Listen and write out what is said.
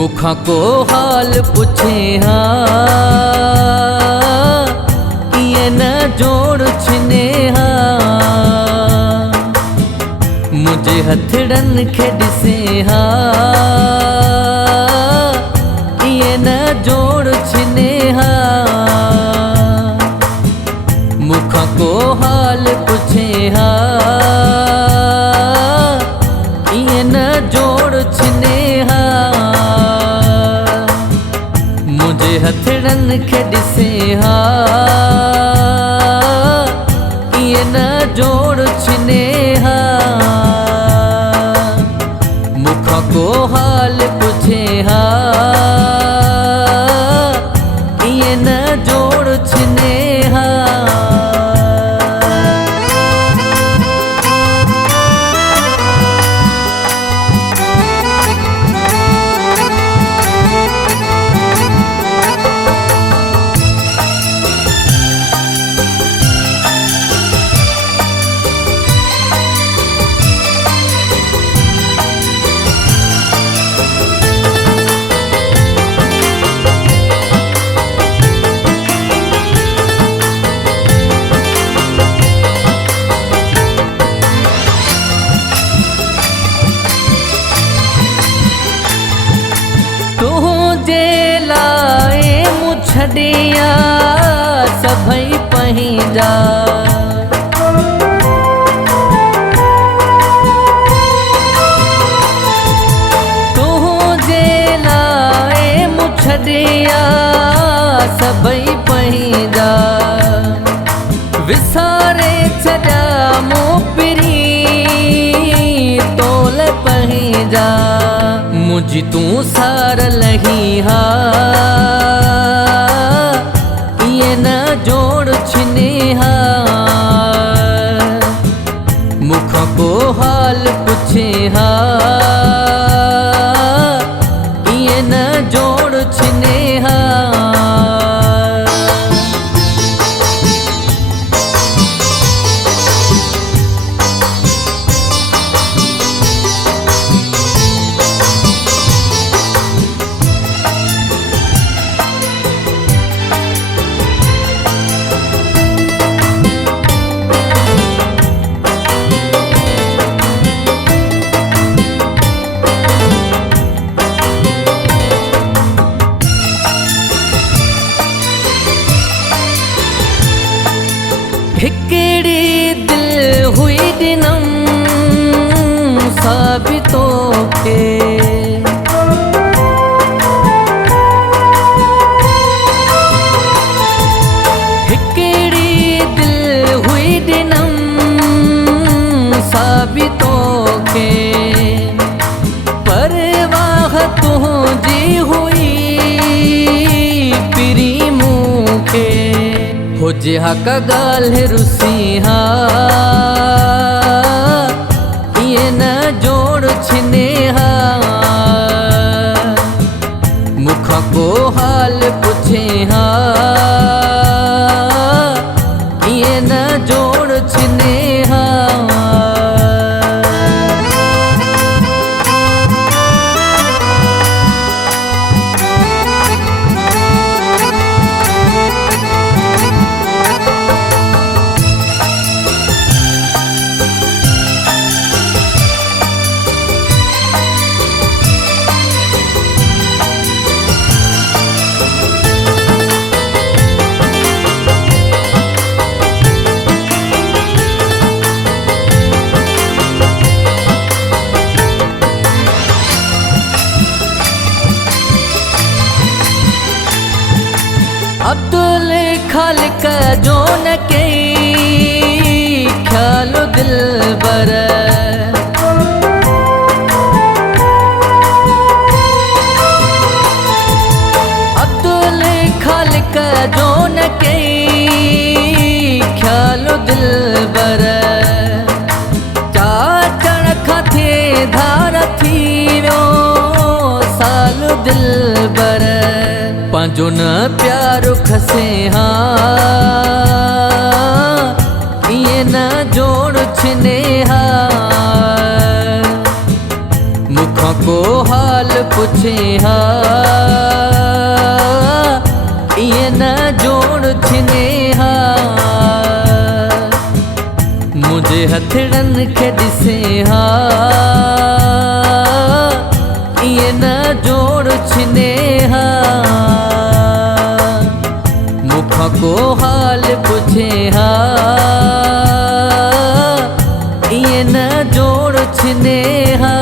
मुखा को हाल पुछे हाँ ये न जोड़ छने हाँ मुझे हथड़न खेड से हाँ ये न जोड़ छने हाँ मुखा को हाल पुछे हाँ ये न जोड़ छने मुझे हथड़न खेड से हाँ ये न जोड़ छने मुखा को हाल पुछे हाँ ये न जोड़ छने छड़िया सभई पहिंजा तुझे लाए मुछड़िया सभई पहिंजा विसारे छड़ा मोपरी तोल पहिंजा मुझी तू सार लही हा ये न जोड़ छने मुखा को हाल पुछे ये न जोड़ छने हिकड़ी दिल हुई दिनम साबितों के हिकड़ी दिल हुई दिनम साबितों के परवाह तुझी हुई पिरी मुखे हो जिहा का गाल रुसी ये न जोड़ छने मुखा को हाल पुछे ये न जोड़ छने अब्दुल खालिक जो न के ख्याल दिल बर अब्दुल खालिक जो न के ख्याल दिल बर चाचण खाते धार थी वो साल दिल बर पांजो न प्यारो खसे ये न जोड़ छने मुखा को हाल पुछे हा ये न जोड़ छिने हा मुझे हथड़न के दिसे हा ये न जोड़ छिने हा मुखा को हाल पुछे हा ये न जोड़ छिने हा